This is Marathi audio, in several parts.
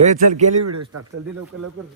हे चल केली व्हिडिओ स्टार्ट चल दे लवकर लवकर.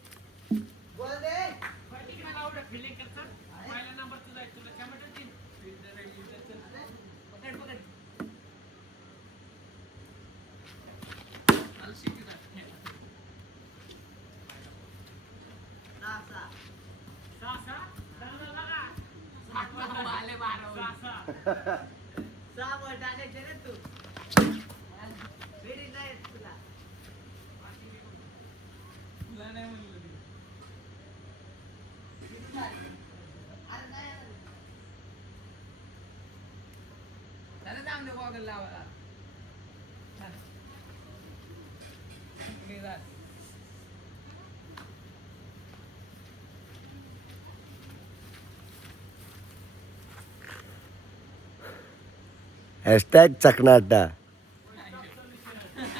हॅशटॅग चकनाटा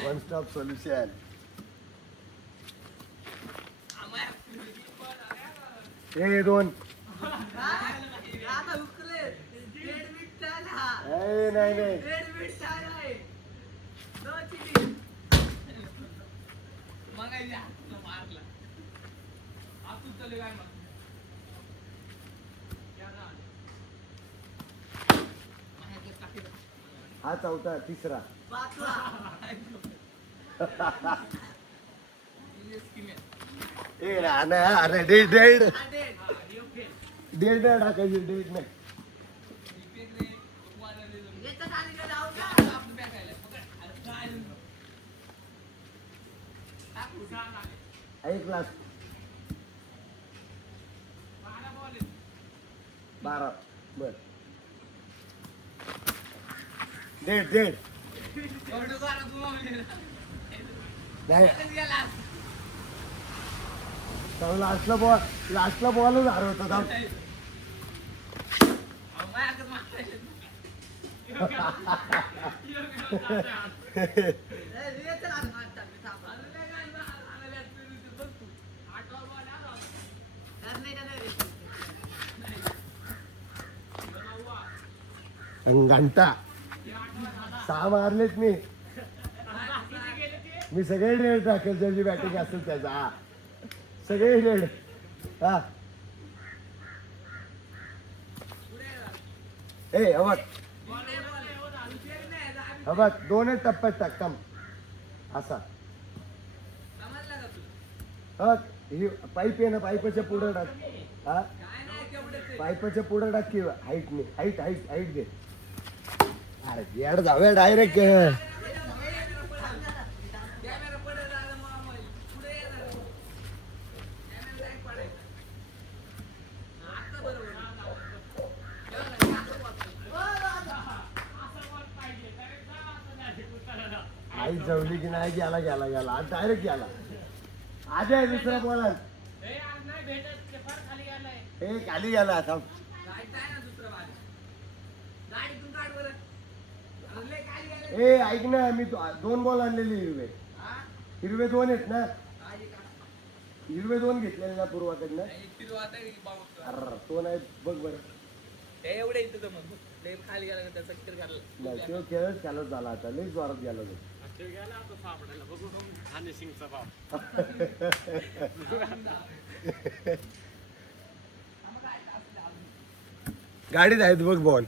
वन स्टॉप सोल्युशन. हे दोन नाही नाही हा चौथा तिसरा अरे डेट डेट डेट नाही टाकायची डेट नाही. एक लाख 12 बर डेट डेट लास्टला बॉलच हरवत होता. घंटा 6 मारलेत मी सगळे रेड टाकेल ज्याची बॅटिंग असेल त्याचा. हा सगळे रेड. हा ए बघ दोनच टप्प्यात टाक कम असा. ही पाईप आहे ना पाईपाच्या पुढे टाक. हा पाईपाच्या पुढे टाक की हाईटने हाईट हाईट हाईट घे. अरे येड जाऊया डायरेक्ट. आई जवली की नाही गेला गेला गेला डायरेक्ट गेला. आज आहे दुसरा बॉल हे खाली गेला आता. ए ऐक ना मी 2 बॉल आणलेले हिरवे हिरवे 2 आहेत ना. हिरवे 2 घेतलेले ना पूर्वाकडनं. अरे तो नाही बघ बरं एवढे खाली गेला त्याचा नाही तो खेळच चालत झाला आता लई जोरात गेला तो. गाडीत आहेत बघ बॉल.